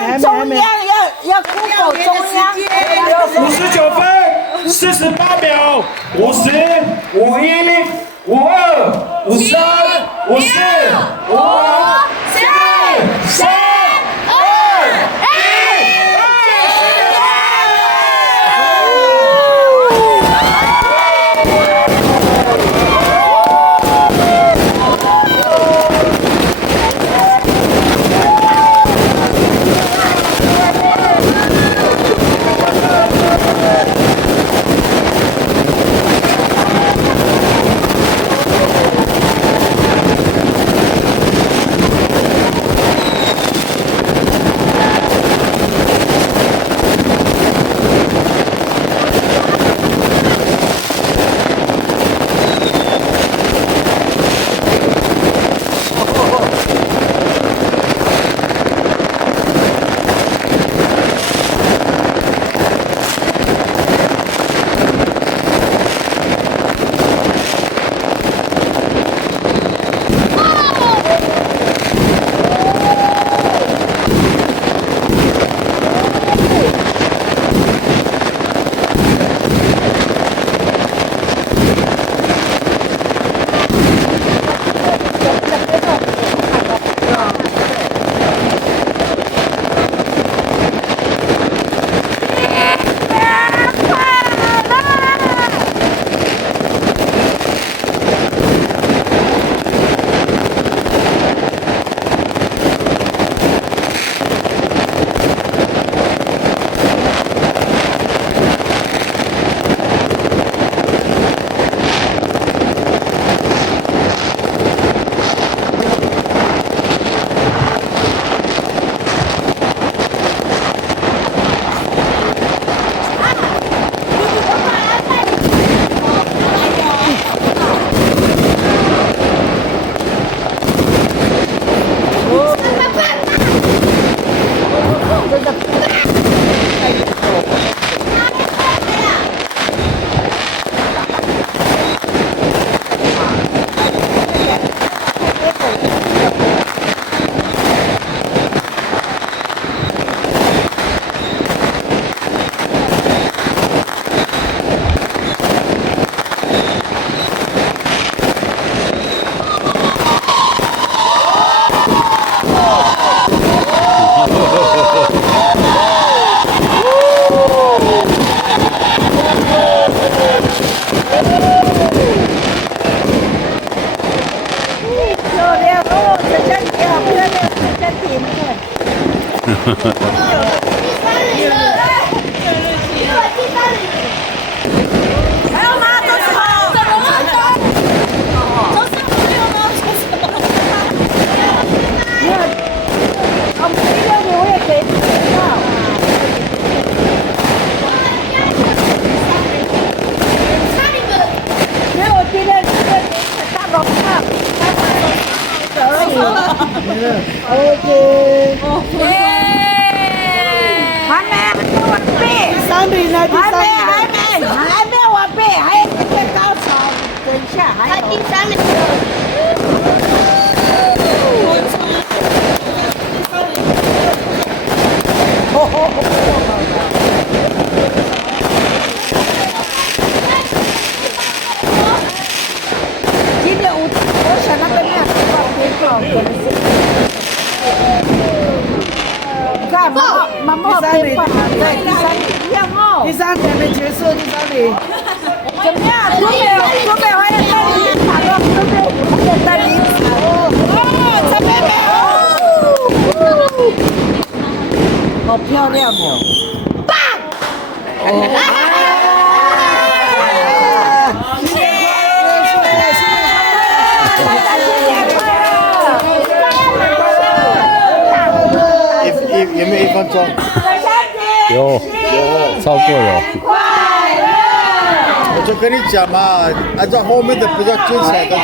跟中央要 Google 中央。59分48秒，50、51、52、53、54、55、4、3、2、1。还没完毕，还有一个高潮，等一下，还有第三名。今天我想那个面你看，妈妈变胖了，对，第三名一样哦。第三名没结束，第三名。怎么样？准备还要带你跑了，准备还要带你跑哦，这边没有。好漂亮哦！棒！有没有1分钟？有，超过了。我就跟你讲嘛，按照后面的比较精彩的歌。